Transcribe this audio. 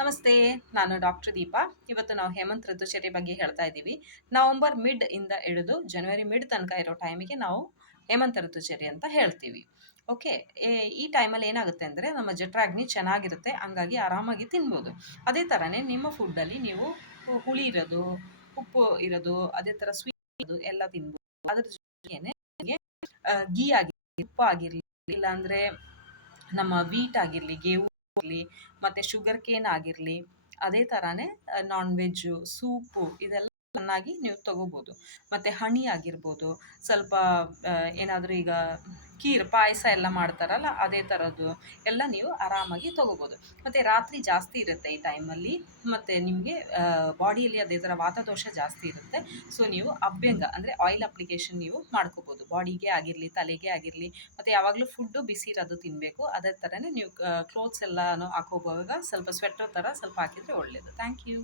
ನಮಸ್ತೆ, ನಾನು ಡಾಕ್ಟರ್ ದೀಪಾ. ಇವತ್ತು ನಾವು ಹೇಮಂತ್ ಋತುಚರ್ಯ ಬಗ್ಗೆ ಹೇಳ್ತಾ ಇದ್ದೀವಿ. ನವೆಂಬರ್ ಮಿಡ್ ಇಂದ ಹಿಡಿದು ಜನವರಿ ಮಿಡ್ ತನಕ ಇರೋ ಟೈಮಿಗೆ ನಾವು ಹೇಮಂತ ಋತುಚರ್ಯ ಅಂತ ಹೇಳ್ತೀವಿ. ಓಕೆ. ಈ ಟೈಮಲ್ಲಿ ಏನಾಗುತ್ತೆ ಅಂದರೆ ನಮ್ಮ ಜಠರಾಗ್ನಿ ಚೆನ್ನಾಗಿರುತ್ತೆ, ಹಂಗಾಗಿ ಆರಾಮಾಗಿ ತಿನ್ಬೋದು. ಅದೇ ಥರನೇ ನಿಮ್ಮ ಫುಡ್ಡಲ್ಲಿ ನೀವು ಹುಳಿ ಇರೋದು, ಉಪ್ಪು ಇರೋದು, ಅದೇ ಥರ ಸ್ವೀಟ್ ಇರೋದು ಎಲ್ಲ ತಿನ್ಬೋದು. ಅದ್ರ ಜೊತೆಗೇನೆ ಗೀ ಆಗಿರಲಿ, ತುಪ್ಪ ಆಗಿರಲಿ, ಇಲ್ಲಾಂದರೆ ನಮ್ಮ ವೀಟ್ ಆಗಿರಲಿ, ಗೇವು ಆಗಿರಲಿ, ಮತ್ತು ಶುಗರ್ ಕೇನ್ ಆಗಿರಲಿ, ಅದೇ ಥರನೇ ನಾನ್ ವೆಜ್ಜು, ಸೂಪು ಇದೆಲ್ಲ ಚೆನ್ನಾಗಿ ನೀವು ತಗೋಬೋದು. ಮತ್ತು ಹನಿ ಆಗಿರ್ಬೋದು, ಸ್ವಲ್ಪ ಏನಾದರೂ ಈಗ ಖೀರ್, ಪಾಯಸ ಎಲ್ಲ ಮಾಡ್ತಾರಲ್ಲ ಅದೇ ಥರದ್ದು ಎಲ್ಲ ನೀವು ಆರಾಮಾಗಿ ತಗೋಬೋದು. ಮತ್ತು ರಾತ್ರಿ ಜಾಸ್ತಿ ಇರುತ್ತೆ ಈ ಟೈಮಲ್ಲಿ, ಮತ್ತು ನಿಮಗೆ ಬಾಡಿಯಲ್ಲಿ ಅದೇ ಥರ ವಾತದೋಷ ಜಾಸ್ತಿ ಇರುತ್ತೆ. ಸೊ ನೀವು ಅಭ್ಯಂಗ ಅಂದರೆ ಆಯಿಲ್ ಅಪ್ಲಿಕೇಶನ್ ನೀವು ಮಾಡ್ಕೋಬೋದು, ಬಾಡಿಗೆ ಆಗಿರಲಿ, ತಲೆಗೆ ಆಗಿರಲಿ. ಮತ್ತು ಯಾವಾಗಲೂ ಫುಡ್ಡು ಬಿಸಿ ಇರೋದು ತಿನ್ನಬೇಕು. ಅದೇ ಥರನೇ ನೀವು ಕ್ಲೋತ್ಸ್ ಎಲ್ಲನೂ ಹಾಕೋವಾಗ ಸ್ವಲ್ಪ ಸ್ವೆಟರ್ ಥರ ಸ್ವಲ್ಪ ಹಾಕಿದರೆ ಒಳ್ಳೆಯದು. Thank you.